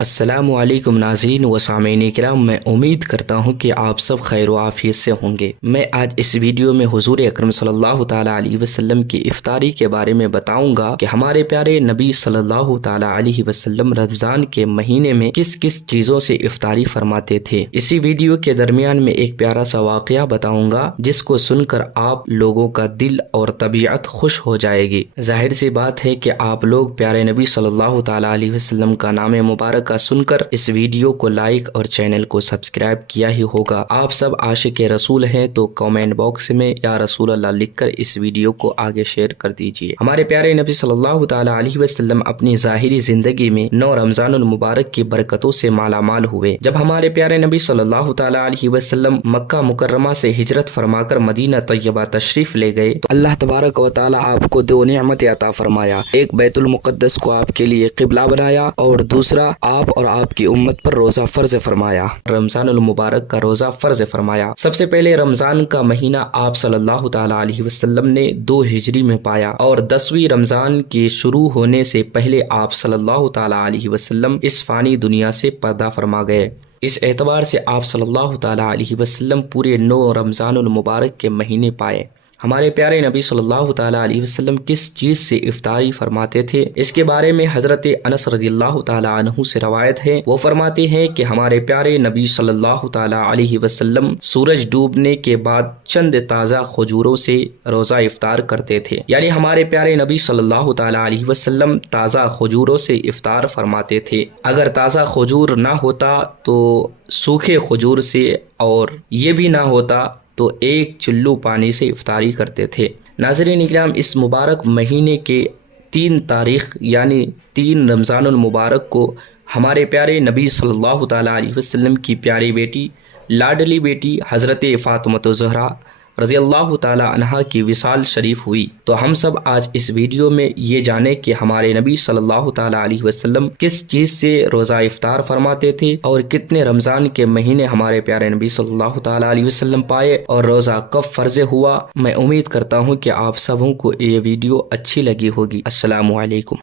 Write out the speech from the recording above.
السلام علیکم ناظرین و سامعین کرام، میں امید کرتا ہوں کہ آپ سب خیر و عافیت سے ہوں گے۔ میں آج اس ویڈیو میں حضور اکرم صلی اللہ تعالی علیہ وسلم کی افطاری کے بارے میں بتاؤں گا کہ ہمارے پیارے نبی صلی اللہ تعالی علیہ وسلم رمضان کے مہینے میں کس کس چیزوں سے افطاری فرماتے تھے۔ اسی ویڈیو کے درمیان میں ایک پیارا سا واقعہ بتاؤں گا جس کو سن کر آپ لوگوں کا دل اور طبیعت خوش ہو جائے گی۔ ظاہر سی بات ہے کہ آپ لوگ پیارے نبی صلی اللہ تعالی علیہ وسلم کا نام مبارک کا سن کر اس ویڈیو کو لائک اور چینل کو سبسکرائب کیا ہی ہوگا۔ آپ سب عاشق رسول ہیں تو کامنٹ باکس میں یا رسول اللہ لکھ کر اس ویڈیو کو آگے شیئر کر دیجئے۔ ہمارے پیارے نبی صلی اللہ تعالی علیہ وسلم اپنی ظاہری زندگی میں 9 رمضان المبارک کی برکتوں سے مالا مال ہوئے۔ جب ہمارے پیارے نبی صلی اللہ تعالی علیہ وسلم مکہ مکرمہ سے ہجرت فرما کر مدینہ طیبہ تشریف لے گئے تو اللہ تبارک و تعالی آپ کو 2 نعمتیں عطا فرمایا۔ ایک بیت المقدس کو آپ کے لیے قبلہ بنایا اور دوسرا آپ اور آپ کی امت پر روزہ فرض فرمایا۔ رمضان المبارک کا روزہ فرض فرمایا۔ سب سے پہلے رمضان کا مہینہ آپ صلی اللہ تعالی علیہ وسلم نے 2 ہجری میں پایا اور 10ویں رمضان کے شروع ہونے سے پہلے آپ صلی اللہ تعالی علیہ وسلم اس فانی دنیا سے پردہ فرما گئے۔ اس اعتبار سے آپ صلی اللہ تعالی علیہ وسلم پورے 9 رمضان المبارک کے مہینے پائے۔ ہمارے پیارے نبی صلی اللہ تعالی علیہ وسلم کس چیز سے افطاری فرماتے تھے، اس کے بارے میں حضرت انس رضی اللہ تعالی عنہ سے روایت ہے۔ وہ فرماتے ہیں کہ ہمارے پیارے نبی صلی اللہ تعالی علیہ وسلم سورج ڈوبنے کے بعد چند تازہ کھجوروں سے روزہ افطار کرتے تھے، یعنی ہمارے پیارے نبی صلی اللہ تعالی علیہ وسلم تازہ کھجوروں سے افطار فرماتے تھے۔ اگر تازہ کھجور نہ ہوتا تو سوکھے کھجور سے، اور یہ بھی نہ ہوتا تو 1 چلو پانی سے افطاری کرتے تھے۔ ناظرین اکرام، اس مبارک مہینے کے 3 تاریخ یعنی 3 رمضان المبارک کو ہمارے پیارے نبی صلی اللہ تعالی علیہ وسلم کی پیاری بیٹی، لاڈلی بیٹی حضرت فاطمہ الزہرا رضی اللہ تعالی عنہا کی وصال شریف ہوئی۔ تو ہم سب آج اس ویڈیو میں یہ جانیں کہ ہمارے نبی صلی اللہ تعالی علیہ وسلم کس چیز سے روزہ افطار فرماتے تھے اور کتنے رمضان کے مہینے ہمارے پیارے نبی صلی اللہ تعالی علیہ وسلم پائے اور روزہ کب فرض ہوا۔ میں امید کرتا ہوں کہ آپ سبوں کو یہ ویڈیو اچھی لگی ہوگی۔ السلام علیکم۔